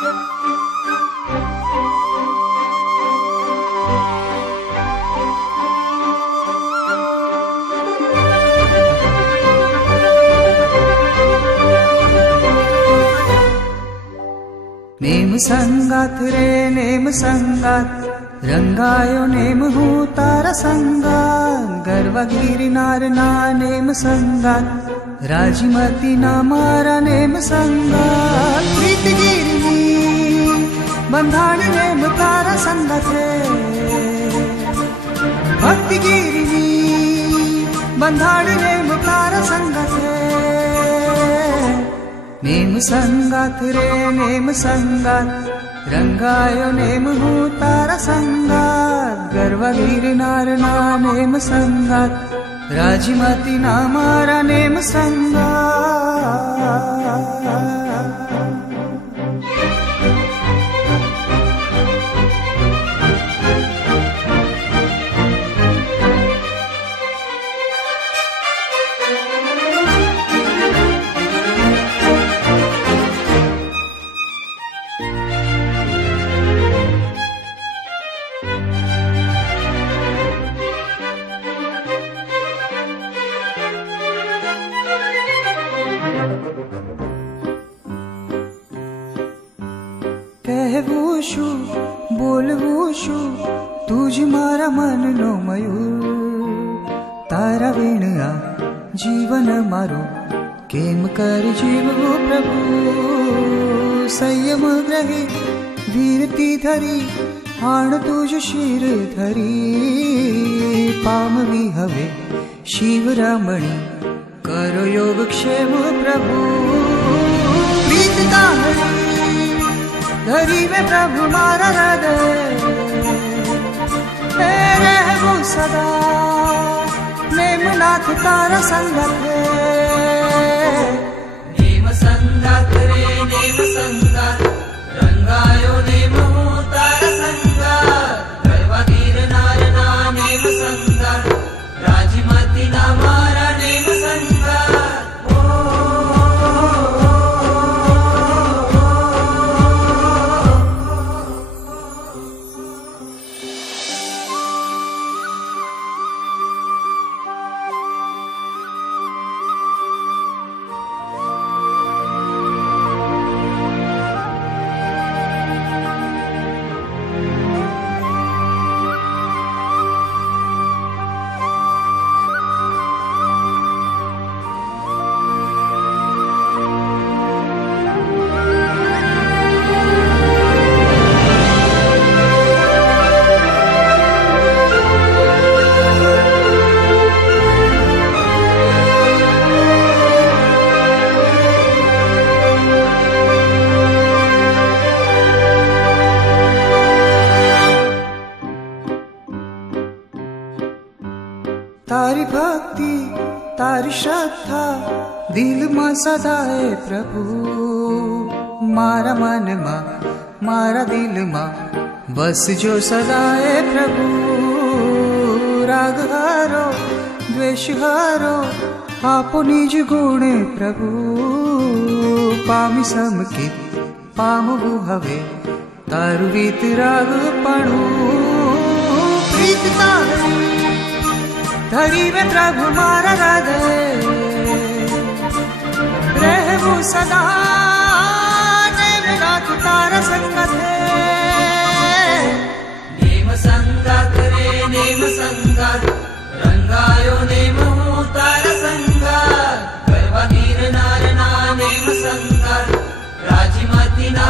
name संगात रे name संगात रंगायो name हूँ तारा संगात गर्व गिरनार ना नेम संगात राजमती ना मारा नेम संगात प्रीत गिरनी बंधानी नेम तारा संगात रे भक्ति गिरनी बंधानी नेम तारा संगात रे नेम संगात रे नेम संगात रंगायो नेम हूँ तारा संगात गर्व गिरनार ना नेम संगात राजमती ना मारा नेम संगात कहवूशु बोलवूशु तुझ मारा मन नो मयूर तारा वेण आ जीवन मारो केम कर जीवो प्रभु संयम ग्रही वीरती धरी आण तुझ शीर धरी पामवी हवे शिवरामणी करो योग क्षेम प्रभु प्रीत दाहरी धरी में प्रभु मारा हृदय रहबो सदा नेम नाथ तारा संगत नेम संगत रे नेम संगत रंगायो नेम हूँ तारा संगत गर्व गिरनार ना नेम संगत राजमती ना मारा नेम संगत तारी भक्ति तारी श्रद्धा दिल में सदा है प्रभु मारा मन माँ मारा दिल माँ बस जो सदा है प्रभु राग हारो द्वेष हारो आपो निज गुण प्रभु पामी समकित पामु हवे तारु वीत राग पणु प्रीत तारी धरी में प्रभु मारा हृदय रहबो सदा नेम नाथ तारा संगत नेम संगत रे नेम संगत रंगायो नेम हूँ तारा संगत गर्व गिरनार ना नेम संगत राजमती ना